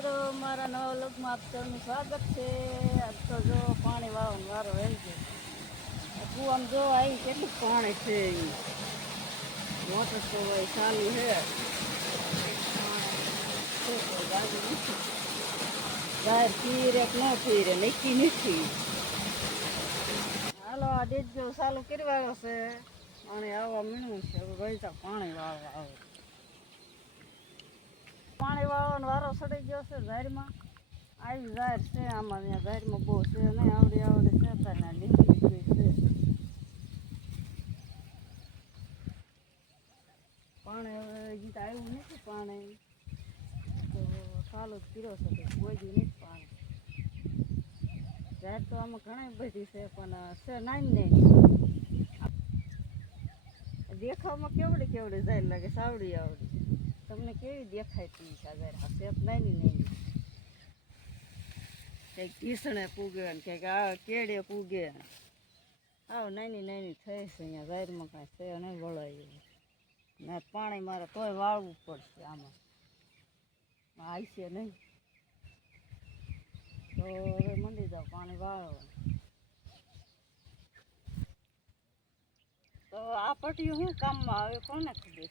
મિત્રો, મારા નવા લોકમાં આપ સૌનું સ્વાગત છે. આજ તો જો પાણી વાળવાનો વારો રહી છે. કુવામાં જો આવી કેટલું પાણી છે મોટર હોય ચાલુ છે. બહાર પીરે કે ન પીરે, નક્કી નથી. હાલો, આ ડેજો ચાલુ કરવાનો છે. અને આવવા મીણું છે. ભાઈ વહેતા પાણી વાળવા આવે. પાણી વાળવાનો વારો સડી ગયો છે ઝાડમાં. આવી ઝાડ છે આમાં ત્યાં ઝાડમાં બહુ છે નહીં આવડી આવડી છે તારે લીંબી ગઈ છે. પાણી હવે હજી આવ્યું નથી પાણી. તો ચાલુ જ પીરો છે કોઈ દી નથી પાણી. ઝાર તો આમાં ઘણી બધી છે, પણ છે નાની નહીં દેખાવમાં કેવડી કેવડી ઝાડ લાગે સાવડી આવડી. તમને કેવી દેખાયતી છે સાગર? શેપ નહીં નાની. કંઈક ઈસણે પૂગે ને કંઈક આ કેડે પૂગે. આવ નાની નાની થઈ છે અહીંયા વાયરમાં કાંઈ છે નહીં વળાય ને પાણી મારે તોય વાળવું પડશે આમાં. આવશે નહીં. તો હવે મંડી જાવ પાણી વાળવાનું તો આ પટ્ટીઓ શું કામમાં આવે કોને ખબર?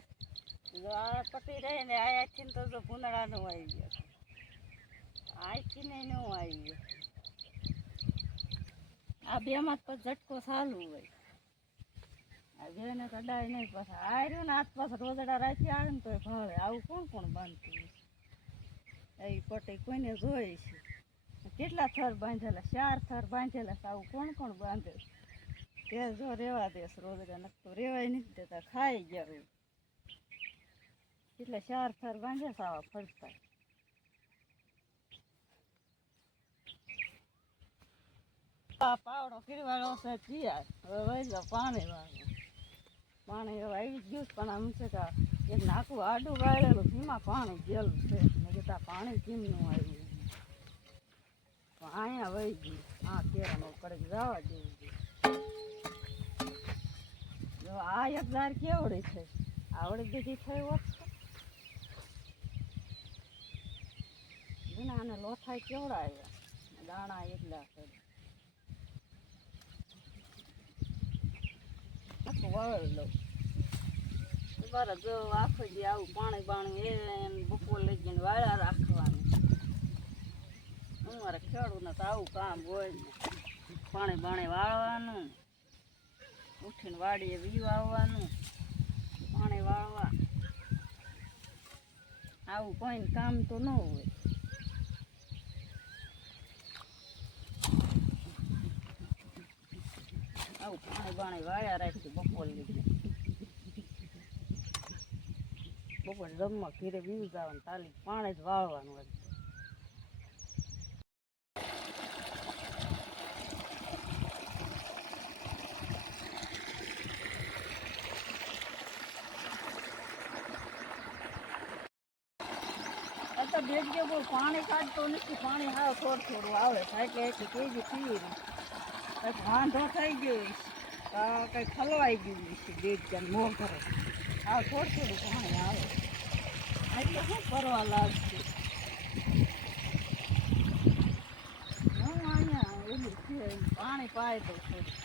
જો આ પટ્ટી રહે ને આયાથી તો જો ભૂંદડાનું આવી ગયો. આથી ને નો આવી ગયો. આ બેમાં તો ઝટકો ચાલુ હોય. આ બેને કડાય નહીં પાછા. આ રહ્યું ને હાથ પાસે રોજડા રાખી આવે ને તો ભાવે. આવું કોણ કોણ બાંધતું એ પટ્ટી કોઈને જોઈ છે. કેટલા થર બાંધેલા? ચાર થર બાંધેલા આવું કોણ કોણ બાંધે તે જો રેવા દેશ રોજડા. નક્કો રેવાય નથી દેતા. ખાઈ ગયા એટલે ચાર ફેર બાંધે સાવા ફરતા. આ પાવડો ફીરવાળો છે તૈયાર. પાણી વાળો. પાણી હવે આવી ગયું પણ આમ છે કે એક આડું વાળેલું એમાં પાણી ગયેલું છે. મેં કીધું પાણી કેમનું આવ્યું? અહીંયા વહી ગયું. આ કેરામાં કડક જવા જેવું છે. જો આ એક દાર કેવડી છે. આવડી બીજી થઈ હોત જૂના આને લોથાય કેવડા દાણા એટલા આખું વાળી લઉં બરાબર જો આખો દી આવું પાણી બાણી એને બપોર લઈ જઈને વાળા રાખવાનું. અમારે ખેડૂતને તો આવું કામ હોય ને. પાણી બાણી વાળવાનું, ઉઠીને વાડીએ વી વાવવાનું, પાણી વાળવા. આવું કોઈ કામ તો ન હોય આવું પાણી બાણી વાળ્યા રાખી પાણી કાઢતો નથી, પાણી હાવ થોડું થોડું આવે એટલે એટલે કેજી કંઈક વાંધો થઈ ગયો આ ખલવાઈ ગયું છે બેડકે મોં કરે આ થોડું થોડું પાણી આવે. એટલે શું કરવા લાગશે? હું અહીંયા એવું છે પાણી પાય તો થોડું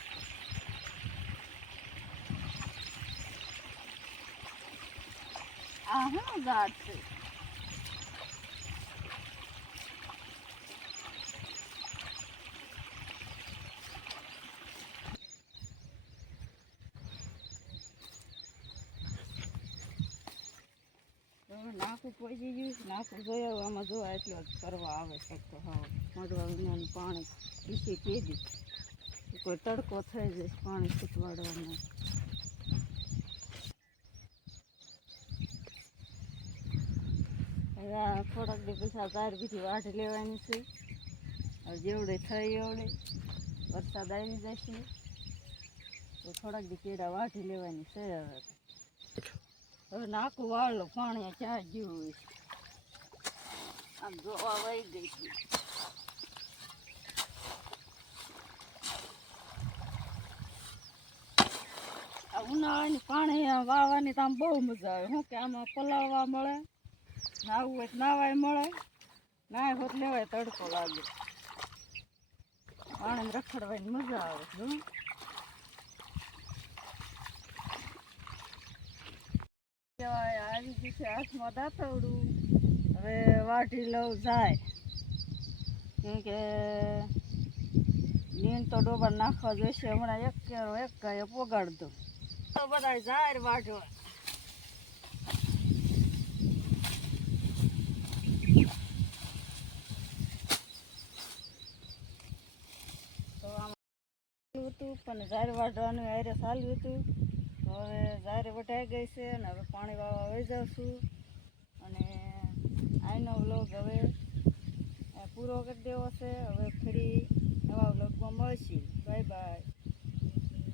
આ શું ગાઢ છે? નાકું પહોંચી ગયું નાકું જોયા આમાં જોવા એટલો જ કરવા આવે છે તો હા મોઢવા વિનાનું પાણી પીસી કીધું કોઈ તડકો થઈ જશે પાણી છૂટવાડવાનું હવે થોડાક દી આ ગાર બીજી વાઢ લેવાની છે. હવે જેવડે થઈ એવડે વરસાદ આવી જશે. તો થોડાક દી કેળા વાઢી લેવાની છે હવે. હવે નાખું વાળું પાણી ગયું હોય. આમ જોવા વહી ગઈ હતી ઉનાળાની પાણી વાવવાની તો આમ બહુ મજા આવે. શું કે આમાં પલાવવા મળે નાવું હોય નાવાય મળે, નાય હોત લેવાય તડકો લાગે. પાણી રખડવાની મજા આવે જો આવી ગયું છે હાથમાં દાતવડું. હવે વાટી લઉં જાય. કેમ કે નીંદ તો ડોબર નાખવા જોઈશે. હમણાં એક કેરો, એક ગાય પોગાડ દઉં તો બધા જાય વાટવા હતું, પણ ઝાર વાઢવાનું હારે ચાલ્યું હતું. તો હવે ઝાર વટાઈ ગઈ છે અને હવે પાણી વાળવા જાઉં અને આઈનો વ્લોગ હવે પૂરો કરી દેવો છે. હવે ફરી નવા વ્લોગમાં મળશું. Bye bye.